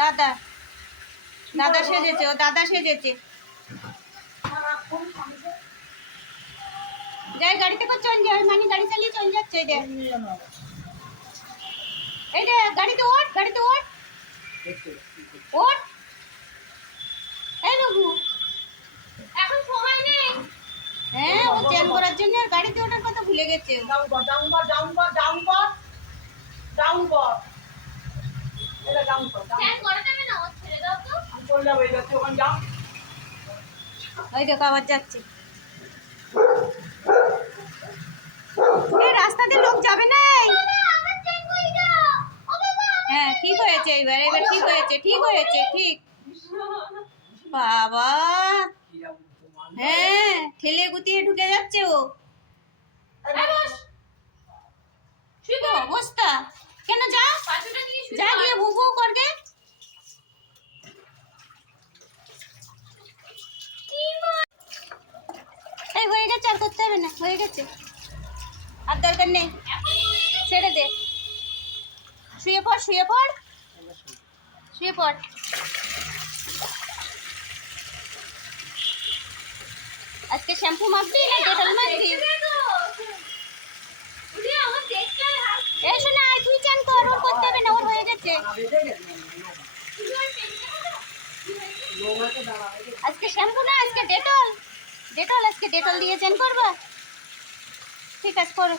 দাদা দাদা সেজেছে, ও দাদা সেজেছে। যাই গাড়িতে করে চল যায়, মানে গাড়ি চালিয়ে চল যাচ্ছে। এই যে গাড়িতে ওঠ, গাড়িতে ওঠ, ওঠ। এই রঘু, এখন সময় নেই। হ্যাঁ, ও চেন করার জন্য গাড়িতে ওঠার কথা ভুলে গেছে। ওই দেখো আবার যাচ্ছে। রাস্তাতে লোক যাবে না। হ্যাঁ ঠিক হয়েছে, এবার এবার ঠিক হয়েছে, ঠিক হয়েছে, ঠিক। বাবা, হ্যাঁ ঠেলে গুতিয়ে ঢুকে যাচ্ছে ও। অবস্থা কেন? যা যা গিয়ে ভু ভু করবে। এই হয়ে গেছে, আর করতে হবে না, হয়ে গেছে, আর দরকার নেই, ছেড়ে দে। শুয়ে পড়, শুয়ে পড়, শুয়ে পড়। আজকে শ্যাম্পু মাখবি না ডেটল মাখবি? এই শোনা, তুই চান কর, ওর করতে হবে না, ওর হয়ে গেছে। আজকে শ্যাম্পু না, আজকে ডেটল, ডেটল, আজকে ডেটল দিয়ে চান করবা। ঠিক আছে, করো।